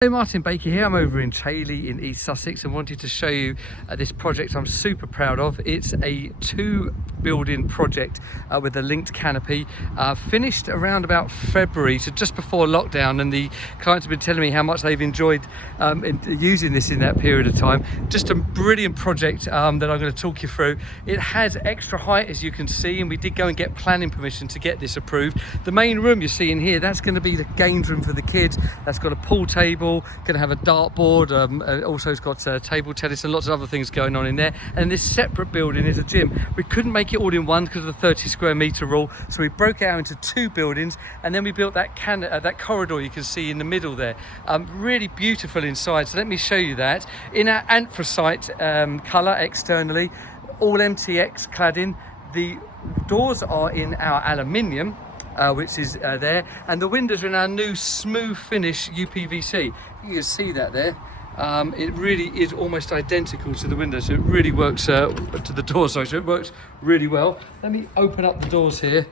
Hey, Martin Baker here. I'm over in Chailey in East Sussex and wanted to show you this project I'm super proud of. It's a 2-building project with a linked canopy, finished around about February, so just before lockdown, and the clients have been telling me how much they've enjoyed using this in that period of time. Just a brilliant project that I'm going to talk you through. It has extra height, as you can see, and we did go and get planning permission to get this approved. The main room you're seeing here, that's going to be the games room for the kids. That's got a pool table, going to have a dartboard, also it's got table tennis and lots of other things going on in there. And this separate building is a gym. We couldn't make it all in one because of the 30 square meter rule, so we broke it out into 2 buildings, and then we built that corridor you can see in the middle there. Really beautiful inside, so let me show you that. In our anthracite colour externally, all MTX cladding. The doors are in our aluminium, which is there, and the windows are in our new smooth finish UPVC. You can see that there. It really is almost identical to the windows, so it really works to the door, sorry, so it works really well. Let me open up the doors here.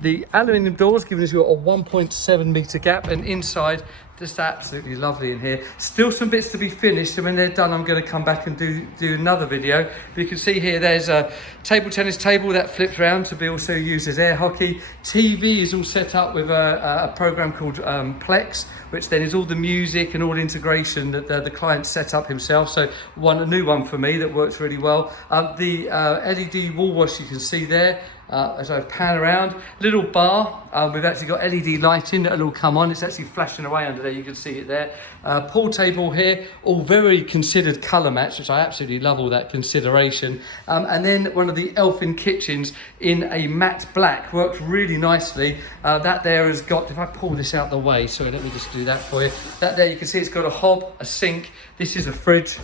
The aluminium doors giving us a 1.7 metre gap, and inside just absolutely lovely in here. Still some bits to be finished, and when they're done I'm going to come back and do another video. But you can see here there's a table tennis table that flips around to be also used as air hockey. TV is all set up with a program called Plex, which then is all the music and all integration that the client set up himself. So a new one for me that works really well. The LED wall wash you can see there. As I pan around, little bar, we've actually got LED lighting that'll all come on. It's actually flashing away under there, you can see it there. Pool table here, all very considered colour match, which I absolutely love, all that consideration. And then one of the Elfin kitchens in a matte black, works really nicely. That there has got, if I pull this out the way, sorry, let me just do that for you. That there, you can see it's got a hob, a sink, this is a fridge.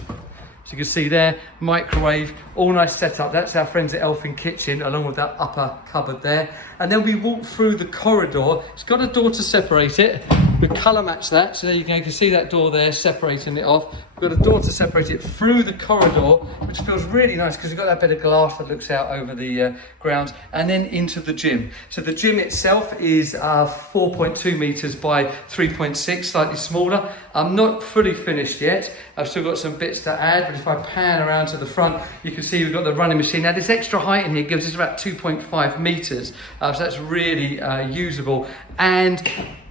So you can see there, microwave, all nice setup. That's our friends at Elfin Kitchen, along with that upper cupboard there. And then we walk through the corridor. It's got a door to separate it. We colour match that, so there you can see that door there, separating it off. We've got a door to separate it through the corridor, which feels really nice because we've got that bit of glass that looks out over the grounds, and then into the gym. So the gym itself is 4.2 metres by 3.6, slightly smaller. I'm not fully finished yet. I've still got some bits to add, but if I pan around to the front, you can see we've got the running machine. Now this extra height in here gives us about 2.5 metres, so that's really usable. And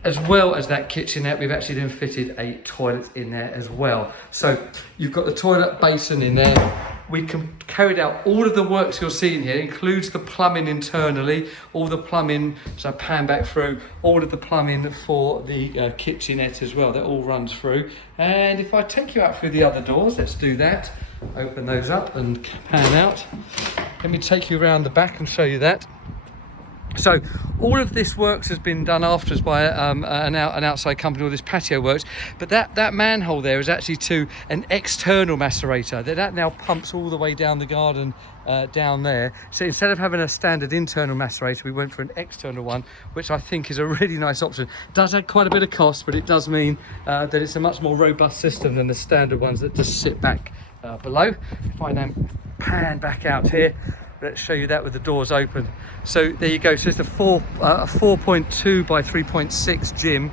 as well as that kitchenette, we've actually then fitted a toilet in there as well. So you've got the toilet basin in there. We carried out all of the works you're seeing here, includes the plumbing internally, all the plumbing, so I pan back through, all of the plumbing for the kitchenette as well, that all runs through. And if I take you out through the other doors, let's do that. Open those up and pan out. Let me take you around the back and show you that. So all of this works has been done after us by an outside company, all this patio works, but that manhole there is actually to an external macerator. That now pumps all the way down the garden down there. So instead of having a standard internal macerator, we went for an external one, which I think is a really nice option. It does add quite a bit of cost, but it does mean that it's a much more robust system than the standard ones that just sit back below. If I then pan back out here, let's show you that with the doors open. So there you go. So it's a 4.2 by 3.6 gym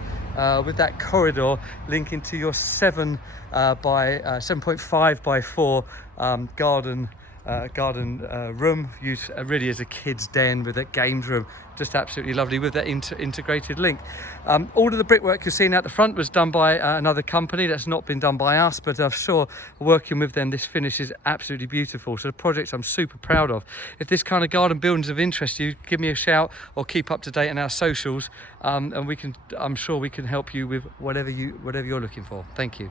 with that corridor linking to your 7.5 by 4 garden room, used really as a kid's den with that games room. Just absolutely lovely with that integrated link. All of the brickwork you're seeing out the front was done by another company. That's not been done by us, but I'm sure working with them, this finish is absolutely beautiful. So the project I'm super proud of. If this kind of garden building is of interest to you, give me a shout or keep up to date on our socials, and I'm sure we can help you with whatever you're looking for. Thank you.